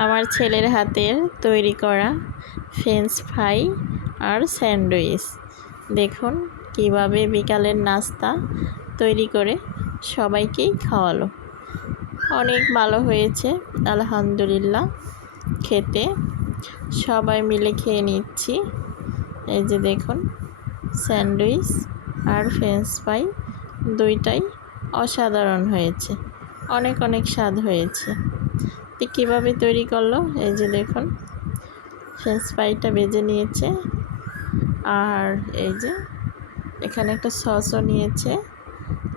আমার ছেলের হাতের তৈরি করা ফ্রেঞ্চ ফ্রাই আর স্যান্ডউইচ। দেখুন কিভাবে বিকালের নাস্তা তৈরি করে সবাইকেই খাওয়ালো। অনেক ভালো হয়েছে আলহামদুলিল্লাহ। খেতে সবাই মিলে খেয়ে নিচ্ছি। এই যে দেখুন স্যান্ডউইচ আর ফ্রেঞ্চ ফ্রাই দুইটাই অসাধারণ হয়েছে, অনেক অনেক স্বাদ হয়েছে। কীভাবে তৈরি করলো এই যে দেখুন, ফ্রেঞ্চ ফ্রাইটা ভেজে নিয়েছে আর এই যে এখানে একটা সসও নিয়েছে,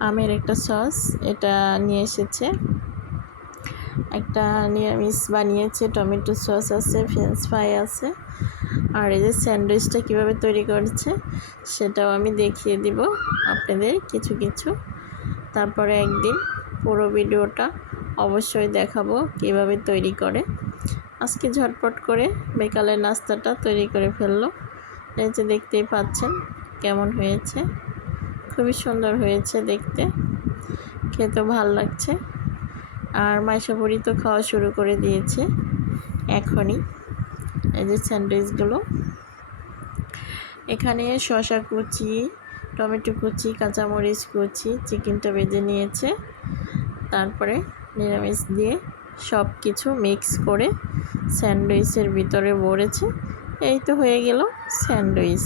আমের একটা সস এটা নিয়ে এসেছে। একটা নিরামিষ বানিয়েছে, টমেটো সস আছে, ফ্রেঞ্চ ফ্রাই আছে। আর এই যে স্যান্ডউইচটা কীভাবে তৈরি করেছে সেটাও আমি দেখিয়ে দিব আপনাদের কিছু কিছু। তারপরে একদিন পুরো ভিডিওটা অবশ্যই দেখাবো কিভাবে তৈরি করে। আজকে ঝটপট করে বিকালের নাস্তাটা তৈরি করে ফেললো। এই যে দেখতেই পাচ্ছেন কেমন হয়েছে, খুবই সুন্দর হয়েছে দেখতে, খেতেও ভালো লাগছে। আর মাইশাপুরি তো খাওয়া শুরু করে দিয়েছে এখনই। এই যে স্যান্ডউইচগুলো, এখানে শসা কুচি, টমেটো কুচি, কাঁচামরিচ কুচি, চিকেনটা ভেজে নিয়েছে। তারপরে নিরামিষ দিয়ে সব কিছু মিক্স করে স্যান্ডউইচের ভিতরে ভরেছে। এই তো হয়ে গেল স্যান্ডউইচ।